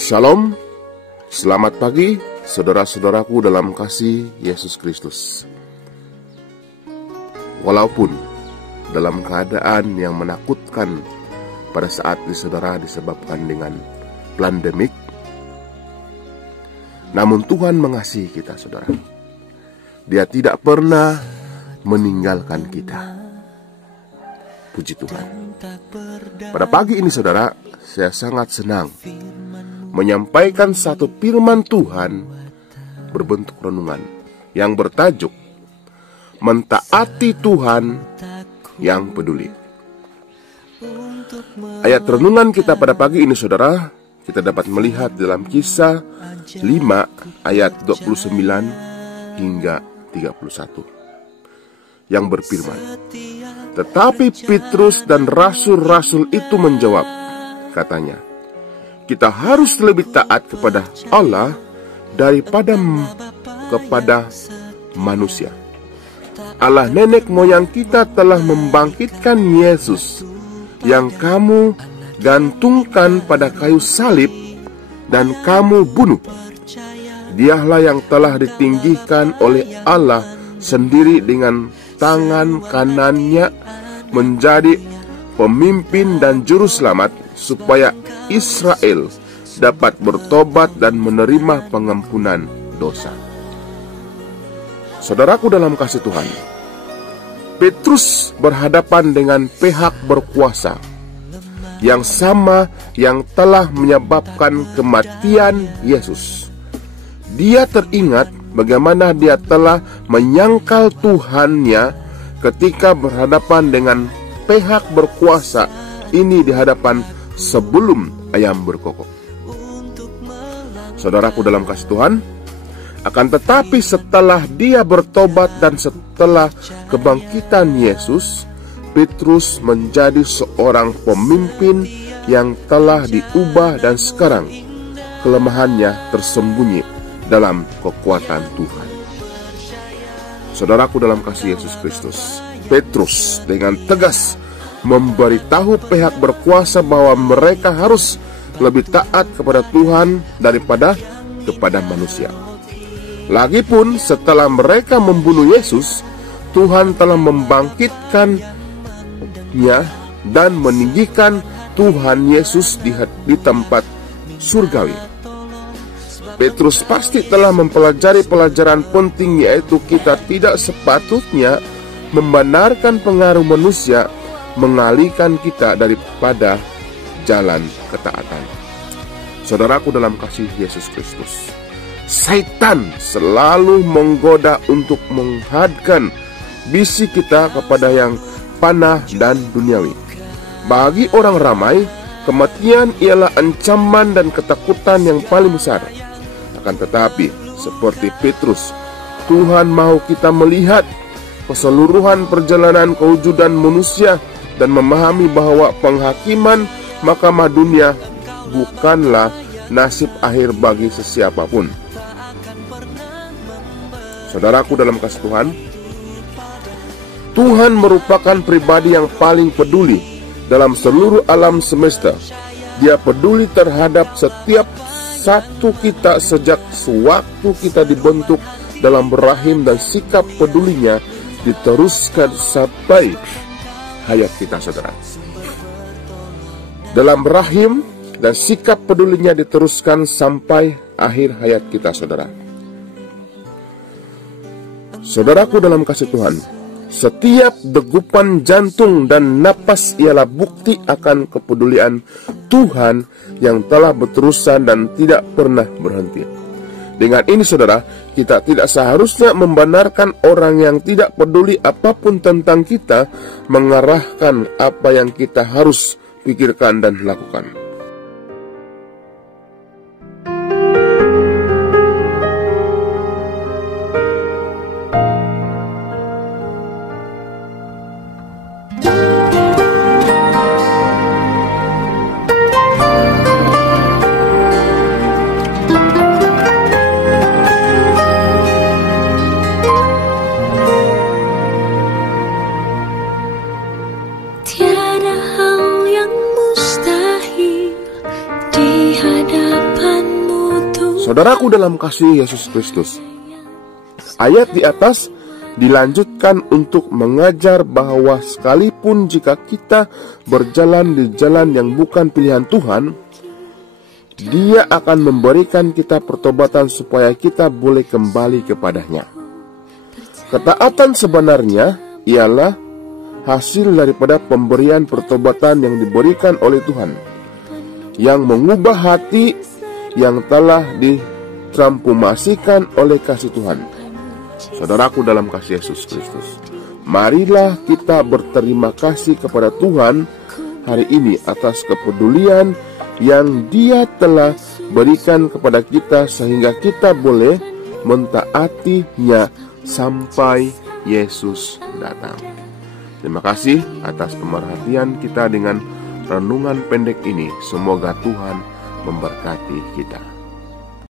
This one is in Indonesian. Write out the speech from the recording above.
Shalom, selamat pagi saudara-saudaraku dalam kasih Yesus Kristus. Walaupun dalam keadaan yang menakutkan pada saat ini saudara disebabkan dengan pandemik, namun Tuhan mengasihi kita saudara. Dia tidak pernah meninggalkan kita. Puji Tuhan. Pada pagi ini saudara, saya sangat senang menyampaikan satu firman Tuhan berbentuk renungan yang bertajuk Mentaati Tuhan yang Peduli. Ayat renungan kita pada pagi ini saudara, kita dapat melihat dalam Kisah 5 ayat 29 hingga 31 yang berfirman, tetapi Petrus dan rasul-rasul itu menjawab, katanya, kita harus lebih taat kepada Allah daripada kepada manusia. Allah nenek moyang kita telah membangkitkan Yesus yang kamu gantungkan pada kayu salib dan kamu bunuh. Dialah yang telah ditinggikan oleh Allah sendiri dengan tangan kanannya menjadi pemimpin dan juru selamat supaya Israel dapat bertobat dan menerima pengampunan dosa. Saudaraku dalam kasih Tuhan, Petrus berhadapan dengan pihak berkuasa yang sama yang telah menyebabkan kematian Yesus. Dia teringat bagaimana dia telah menyangkal Tuhannya ketika berhadapan dengan pihak berkuasa ini di hadapan sebelum ayam berkokok. Saudaraku dalam kasih Tuhan, akan tetapi setelah dia bertobat dan setelah kebangkitan Yesus, Petrus menjadi seorang pemimpin yang telah diubah dan sekarang kelemahannya tersembunyi dalam kekuatan Tuhan. Saudaraku dalam kasih Yesus Kristus, Petrus dengan tegas memberitahu pihak berkuasa bahwa mereka harus lebih taat kepada Tuhan daripada kepada manusia. Lagipun setelah mereka membunuh Yesus, Tuhan telah membangkitkannya dan meninggikan Tuhan Yesus di tempat surgawi. Petrus pasti telah mempelajari pelajaran penting, yaitu kita tidak sepatutnya membenarkan pengaruh manusia mengalihkan kita daripada jalan ketaatan. Saudaraku dalam kasih Yesus Kristus, Satan selalu menggoda untuk menghadapkan bisi kita kepada yang panah dan duniawi. Bagi orang ramai, kematian ialah ancaman dan ketakutan yang paling besar. Akan tetapi, seperti Petrus, Tuhan mau kita melihat keseluruhan perjalanan kewujudan manusia dan memahami bahwa penghakiman mahkamah dunia bukanlah nasib akhir bagi sesiapapun. Saudaraku dalam kasih Tuhan, Tuhan merupakan pribadi yang paling peduli dalam seluruh alam semesta. Dia peduli terhadap setiap satu kita sejak sewaktu kita dibentuk dalam rahim, dan sikap pedulinya diteruskan sampai hayat kita saudara. Dalam rahim dan sikap pedulinya diteruskan sampai akhir hayat kita saudara. Saudaraku dalam kasih Tuhan, setiap degupan jantung dan napas ialah bukti akan kepedulian Tuhan yang telah berterusan dan tidak pernah berhenti. Dengan ini saudara, kita tidak seharusnya membenarkan orang yang tidak peduli apapun tentang kita mengarahkan apa yang kita harus pikirkan dan lakukan. Tiada hal yang mustahil Saudaraku dalam kasih Yesus Kristus, ayat di atas dilanjutkan untuk mengajar bahwa sekalipun jika kita berjalan di jalan yang bukan pilihan Tuhan, Dia akan memberikan kita pertobatan supaya kita boleh kembali kepadanya. Ketaatan sebenarnya ialah hasil daripada pemberian pertobatan yang diberikan oleh Tuhan, yang mengubah hati yang telah ditransformasikan oleh kasih Tuhan. Saudaraku dalam kasih Yesus Kristus, marilah kita berterima kasih kepada Tuhan hari ini atas kepedulian yang Dia telah berikan kepada kita, sehingga kita boleh mentaatinya sampai Yesus datang. Terima kasih atas pemerhatian kita dengan renungan pendek ini. Semoga Tuhan memberkati kita.